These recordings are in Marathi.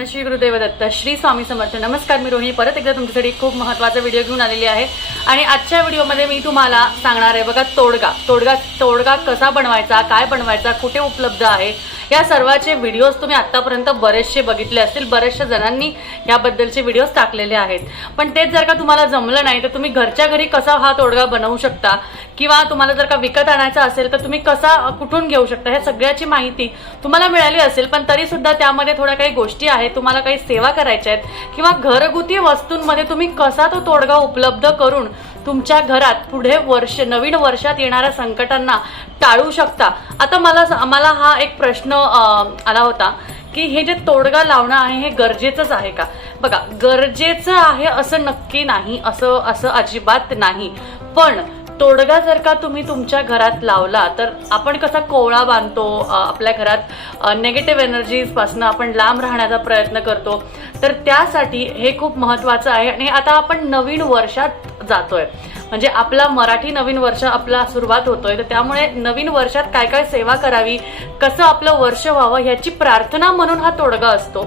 नारायण श्री गुरुदेव दत्त श्री स्वामी समर्थ. नमस्कार मी रोहिणी. परत एकदा तुमच्यासाठी खूप महत्त्वाचा व्हिडिओ घेऊन आलेली आहे. आणि आजच्या व्हिडिओमध्ये मी तुम्हाला सांगणार आहे बघा तोडगा. तोडगा तोडगा कसा बनवायचा काय बनवायचा कुठे उपलब्ध आहे या सर्वाचे व्हिडिओज तुम्ही आत्तापर्यंत बरेचसे बघितले असतील. बऱ्याचशा जणांनी याबद्दलचे व्हिडिओज टाकलेले आहेत. पण तेच जर का तुम्हाला जमलं नाही तर तुम्ही घरच्या घरी कसा हा तोडगा बनवू शकता? किंवा तुम्हाला जर का विकत आणायचा असेल तर तुम्ही कसा कुठून घेऊ शकता? ह्या सगळ्याची माहिती तुम्हाला मिळाली असेल पण तरी सुद्धा त्यामध्ये थोड्या काही गोष्टी आहेत. तुम्हाला काही सेवा करायच्या आहेत. किंवा घरगुती वस्तूंमध्ये तुम्ही कसा तो तोडगा उपलब्ध करून तुमच्या घरात पुढे वर्ष नवीन वर्षात येणाऱ्या संकटांना टाळू शकता. आता मला मला हा एक प्रश्न आला होता की हे जे तोडगा लावणं आहे हे गरजेचंच आहे का? बघा गरजेचं आहे असं नक्की नाही असं असं अजिबात नाही. पण तोडगा जर का तुम्ही तुमच्या घरात लावला तर आपण कसा कोवळा बांधतो? आपल्या घरात नेगेटिव्ह एनर्जीजपासून आपण लांब राहण्याचा प्रयत्न करतो. तर त्यासाठी हे खूप महत्त्वाचं आहे आणि आता आपण नवीन वर्षात जातोय. म्हणजे आपला मराठी नवीन वर्ष आपला सुरुवात होतोय. तर त्यामुळे नवीन वर्षात काय काय सेवा करावी कसं आपलं वर्ष व्हावं ह्याची प्रार्थना म्हणून हा तोडगा असतो.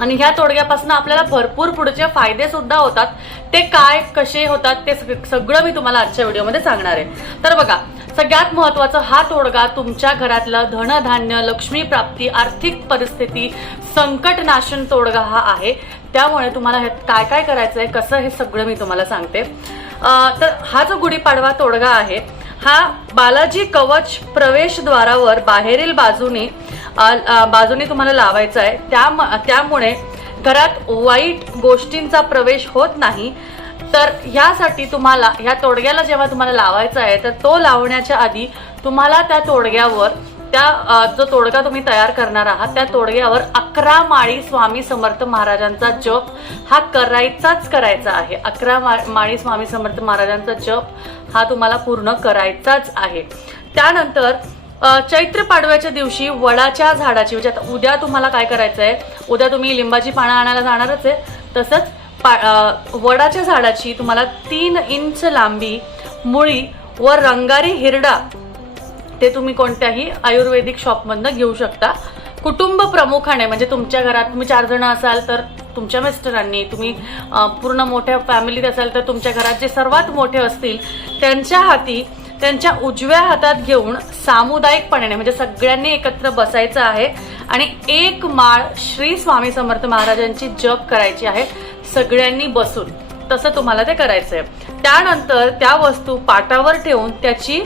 आणि ह्या तोडग्यापासून आपल्याला भरपूर पुढचे फायदे सुद्धा होतात. ते काय कसे होतात ते सग- सगळं मी तुम्हाला आजच्या व्हिडिओमध्ये सांगणार आहे. तर बघा सगळ्यात महत्वाचं हा तोडगा तुमच्या घरातलं धनधान्य लक्ष्मी प्राप्ती आर्थिक परिस्थिती संकट नाशन तोडगा हा आहे. त्यामुळे तुम्हाला हे काय काय करायचं आहे कसं हे सगळं मी तुम्हाला सांगते. तर हा जो गुढीपाडवा तोडगा आहे हा बालाजी कवच प्रवेशद्वारावर बाहेरील बाजूने बाजूने तुम्हाला लावायचा आहे त्या त्यामुळे घरात वाईट गोष्टींचा प्रवेश होत नाही. तर ह्यासाठी तुम्हाला ह्या तोडग्याला जेव्हा तुम्हाला लावायचा आहे तर तो लावण्याच्या आधी तुम्हाला त्या तोडग्यावर त्या जो तोडगा तुम्ही तयार करणार आहात त्या तोडग्यावर अकरा माळी स्वामी समर्थ महाराजांचा जप हा करायचाच करायचा आहे. अकरा माळी स्वामी समर्थ महाराजांचा जप हा तुम्हाला पूर्ण करायचाच आहे. त्यानंतर चैत्र पाडव्याच्या दिवशी वडाच्या झाडाची म्हणजे आता उद्या तुम्हाला काय करायचं आहे उद्या तुम्ही लिंबाची पानं आणायला जाणारच आहे. तसंच पा वडाच्या झाडाची तुम्हाला तीन इंच लांबी मुळी व रंगारी हिरडा ते तुम्ही कोणत्याही आयुर्वेदिक शॉपमधनं घेऊ शकता. कुटुंब प्रमुखाने म्हणजे तुमच्या घरात तुम्ही चार जण असाल तर तुमच्या मिस्टरांनी तुम्ही पूर्ण मोठ्या फॅमिलीत असाल तर तुमच्या घरात जे सर्वात मोठे असतील त्यांच्या हाती त्यांच्या उजव्या हातात घेऊन सामुदायिकपणे म्हणजे सगळ्यांनी एकत्र बसायचं आहे आणि एक माळ श्री स्वामी समर्थ महाराजांची जप करायची आहे सगळ्यांनी बसून. तसं तुम्हाला ते करायचं आहे त्यानंतर त्या वस्तू पाटावर ठेवून त्याची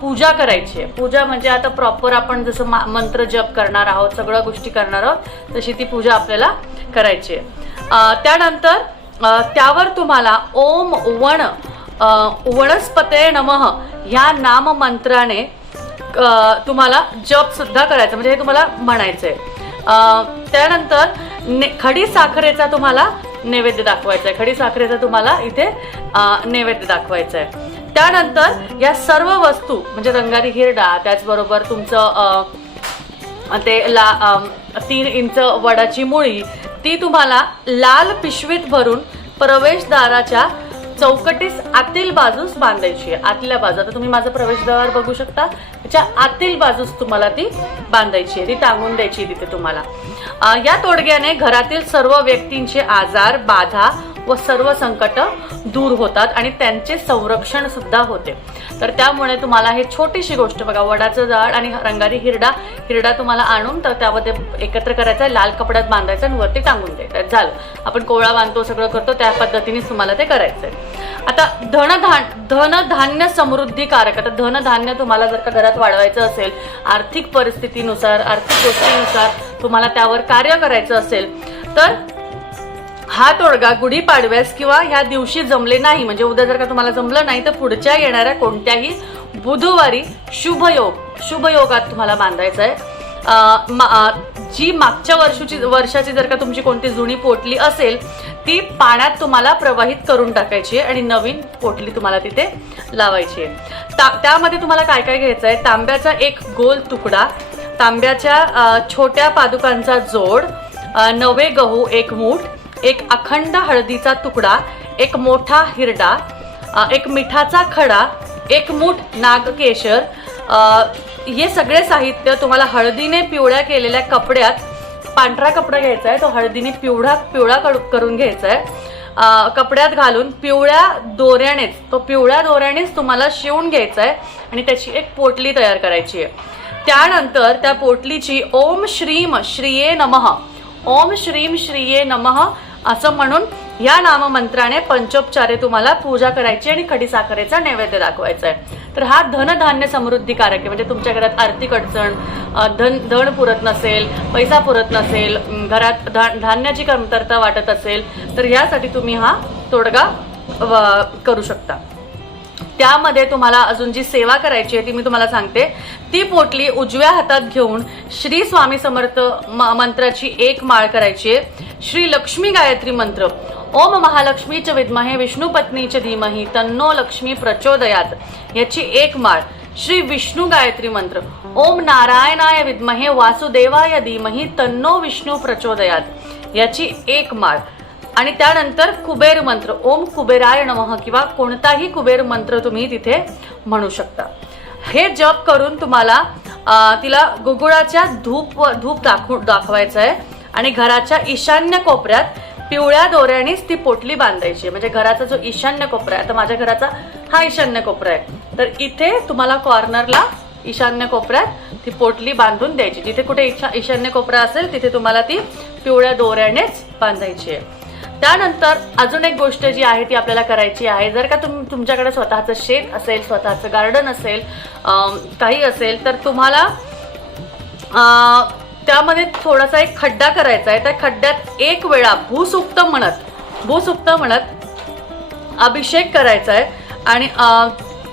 पूजा करायची आहे. पूजा म्हणजे आता प्रॉपर आपण जसं मा- मंत्र जप करणार आहोत सगळ्या गोष्टी करणार आहोत तशी ती पूजा आपल्याला करायची आहे. त्यानंतर त्यावर तुम्हाला ओम वण वनस्पते नमः ह्या नाममंत्राने तुम्हाला जप सुद्धा करायचं म्हणजे हे तुम्हाला म्हणायचंय. आहे त्यानंतर ने खडी साखरेचा तुम्हाला नैवेद्य दाखवायचा आहे खडी साखरेचा तुम्हाला इथे नैवेद्य दाखवायचा आहे त्यानंतर या सर्व वस्तू म्हणजे रंगारी हिरडा त्याचबरोबर तुमचं ते ला तीन इंच वडाची मुळी ती तुम्हाला लाल पिशवीत भरून प्रवेशद्वाराच्या चौकटीस आतील बाजूस बांधायची आहे. आतल्या बाजू आता तुम्ही माझं प्रवेशद्वार बघू शकता. त्याच्या आतील बाजूस तुम्हाला ती बांधायची आहे. ती टांगून द्यायची आहे तिथे तुम्हाला. या तोडग्याने घरातील सर्व व्यक्तींचे आजार बाधा व सर्व संकट दूर होतात आणि त्यांचे संरक्षण सुद्धा होते. तर त्यामुळे तुम्हाला हे छोटीशी गोष्ट बघा वडाचं झाड आणि रंगारी हिरडा हिरडा तुम्हाला आणून तर त्यामध्ये एकत्र करायचा लाल कपड्यात बांधायचं आणि वरती टांगून द्यायचं झालं. आपण कोवळा बांधतो सगळं करतो त्या पद्धतीने तुम्हाला ते करायचंय आता धनधान धनधान्य समृद्धिकारक आता धनधान्य तुम्हाला जर का घरात वाढवायचं असेल आर्थिक परिस्थितीनुसार आर्थिक गोष्टीनुसार तुम्हाला त्यावर कार्य करायचं असेल तर हा तोडगा गुढीपाडव्यास किंवा ह्या दिवशी जमले नाही म्हणजे उद्या जर का तुम्हाला जमलं नाही तर पुढच्या येणाऱ्या कोणत्याही बुधवारी शुभयोग शुभयोगात तुम्हाला बांधायचा आहे. मा- जी मागच्या वर्षाची वर्षाची जर का तुमची कोणती जुनी पोटली असेल ती पाण्यात तुम्हाला प्रवाहित करून टाकायची आहे आणि नवीन पोटली तुम्हाला तिथे लावायची आहे. ता त्यामध्ये तुम्हाला काय काय घ्यायचं आहे? तांब्याचा एक गोल तुकडा तांब्याच्या छोट्या पादुकांचा जोड नवे गहू एक मूठ एक अखंड हळदीचा तुकडा एक मोठा हिरडा एक मिठाचा खडा एक मूठ नागकेशर हे सगळे साहित्य तुम्हाला हळदीने पिवळ्या केलेल्या कपड्यात पांढरा कपडा घ्यायचा आहे तो हळदीने पिवळा पिवळा करून घ्यायचा आहे. कपड्यात घालून पिवळ्या दोऱ्यानेच तो पिवळ्या दोऱ्यानेच तुम्हाला शिवून घ्यायचा आहे आणि त्याची एक पोटली तयार करायची आहे. त्यानंतर त्या पोटलीची ओम श्रीम श्रीये नमः. ओम श्रीम श्रीये नमः. असं म्हणून या नाममंत्राने पंचोपचारे तुम्हाला पूजा करायची आणि खडीसाखरेचा नैवेद्य दाखवायचा आहे तर हा धनधान्य समृद्धीकारक आहे. म्हणजे तुमच्या घरात आर्थिक अडचण धन धन पुरत नसेल पैसा पुरत नसेल घरात धा धान्याची कमतरता वाटत असेल तर यासाठी तुम्ही हा तोडगा व- करू शकता. त्यामध्ये तुम्हाला अजून जी सेवा करायची आहे ती मी तुम्हाला सांगते. ती पोटली उजव्या हातात घेऊन श्री स्वामी समर्थ म- मंत्राची एक माळ करायची आहे. श्री लक्ष्मी गायत्री मंत्र. ओम महालक्ष्मीच विद्महे विष्णू पत्नीच धीमही तन्नो लक्ष्मी प्रचोदयात. याची एक माळ. श्री विष्णू गायत्री मंत्र. ओम नारायणाय विद्महे वासुदेवाय धीमही तन्नो विष्णू प्रचोदयात. याची एक माळ. आणि त्यानंतर कुबेर मंत्र ओम कुबेराय नमः किंवा कोणताही कुबेर मंत्र तुम्ही तिथे म्हणू शकता. हे जप करून तुम्हाला तिला गुगुळाच्या धूप धूप दाखवू दाखवायचं आहे आणि घराच्या ईशान्य कोपऱ्यात पिवळ्या दोऱ्यानेच ती पोटली बांधायची आहे. म्हणजे घराचा जो ईशान्य कोपरा आहे तर माझ्या घराचा हा ईशान्य कोपरा आहे. तर इथे तुम्हाला कॉर्नरला ईशान्य कोपऱ्यात ती पोटली बांधून द्यायची. जिथे कुठे ईशा ईशान्य कोपरा असेल तिथे तुम्हाला ती पिवळ्या दोऱ्यानेच बांधायची आहे. त्यानंतर अजून एक गोष्ट जी आहे ती आपल्याला करायची आहे. जर का तुम तुमच्याकडे स्वतःचं शेत असेल स्वतःचं गार्डन असेल काही असेल तर तुम्हाला त्यामध्ये थोडासा एक खड्डा करायचा आहे. त्या खड्ड्यात एक वेळा भूसुप्त म्हणत भूसुप्त म्हणत अभिषेक करायचा आहे. आणि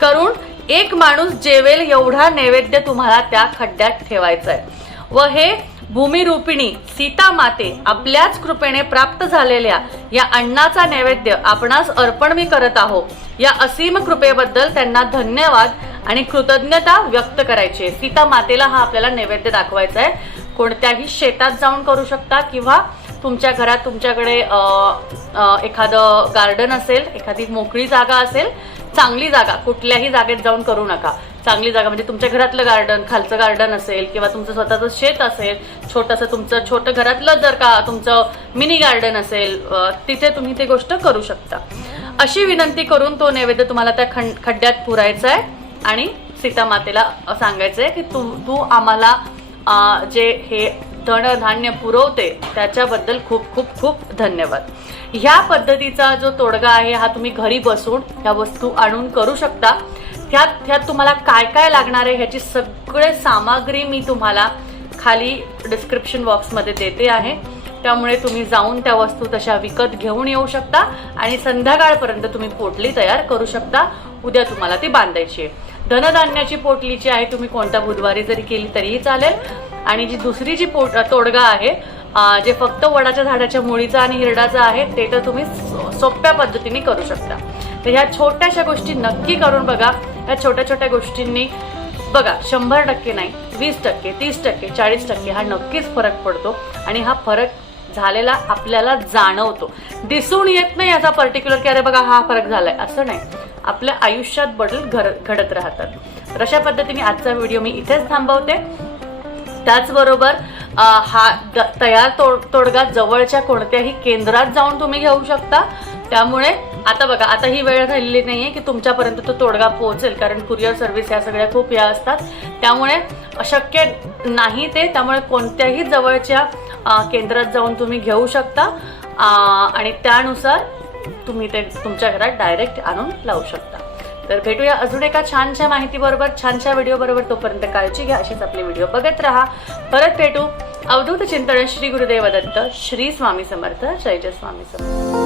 करून एक माणूस जेवेल एवढा नैवेद्य तुम्हाला त्या खड्ड्यात ठेवायचा आहे. व हे भूमिरूपिणी सीता माते आपल्याच कृपेने प्राप्त झालेल्या या अण्णाचा नैवेद्य आपणास अर्पण मी करत आहो. या असीम कृपेबद्दल त्यांना धन्यवाद आणि कृतज्ञता व्यक्त करायची. आहे सीता मातेला हा आपल्याला नैवेद्य दाखवायचा आहे. कोणत्याही शेतात जाऊन करू शकता किंवा तुमच्या घरात तुमच्याकडे एखादं गार्डन असेल एखादी मोकळी जागा असेल चांगली जागा कुठल्याही जागेत जाऊन करू नका. चांगली जागा म्हणजे तुमच्या घरातलं गार्डन खालचं गार्डन असेल किंवा तुमचं स्वतःचं शेत असेल छोटंसं तुमचं छोटं घरातलं जर का तुमचं मिनी गार्डन असेल तिथे तुम्ही ते गोष्ट करू शकता. अशी विनंती करून तो नैवेद्य तुम्हाला त्या खंड खड्ड्यात पुरायचा आहे आणि सीता मातेला सांगायचं आहे की तू तू आम्हाला जे हे धनधान्य पुरवते त्याच्याबद्दल खूप खूप खूप धन्यवाद. ह्या पद्धतीचा जो तोडगा आहे हा तुम्ही घरी बसून ह्या वस्तू आणून करू शकता. त्यात त्यात तुम्हाला काय काय लागणार आहे ह्याची सगळे सामग्री मी तुम्हाला खाली डिस्क्रिप्शन बॉक्समध्ये देते आहे. त्यामुळे तुम्ही जाऊन त्या वस्तू तशा विकत घेऊन येऊ शकता आणि संध्याकाळपर्यंत तुम्ही पोटली तयार करू शकता. उद्या तुम्हाला ती बांधायची आहे. धनधान्याची पोटली जी आहे तुम्ही कोणत्या बुधवारी जरी केली तरीही चालेल. आणि जी दुसरी जी पोट तोडगा आहे जे फक्त वडाच्या झाडाच्या मुळीचा आणि हिरडाचा आहे ते तर तुम्ही सो- सोप्या पद्धतीने करू शकता. तर ह्या छोट्याशा गोष्टी नक्की करून बघा. ह्या छोट्या छोट्या गोष्टींनी बघा शंभर टक्के नाही वीस टक्के तीस टक्के चाळीस टक्के हा नक्कीच फरक पडतो. आणि हा फरक झालेला आपल्याला जाणवतो. दिसून येत नाही असा पर्टिक्युलर की अरे बघा हा फरक झालाय. असं नाही. आपल्या आयुष्यात बदल घर घडत राहतात. तर अशा पद्धतीने आजचा व्हिडिओ मी इथेच थांबवते. त्याचबरोबर हा द- तयार तोड तोडगा जवळच्या कोणत्याही केंद्रात जाऊन तुम्ही घेऊ शकता. त्यामुळे आता बघा आता ही वेळ झालेली आहे की तुमच्यापर्यंत तो तोडगा पोहोचेल कारण कुरिअर सर्व्हिस ह्या सगळ्या खूप या असतात. त्यामुळे शक्य नाही ते त्यामुळे कोणत्याही जवळच्या केंद्रात जाऊन तुम्ही घेऊ शकता. आणि त्यानुसार तुम्ही ते तुमच्या घरात डायरेक्ट आणून लावू शकता. तर भेटूया अजून एका छानशा माहितीबरोबर छानशा व्हिडिओ बरोबर तोपर्यंत काळजी घ्या अशीच आपले व्हिडिओ बघत राहा. परत भेटू अवधूत चिंतन श्री गुरुदेव दत्त श्री स्वामी समर्थ जय जय स्वामी समर्थ.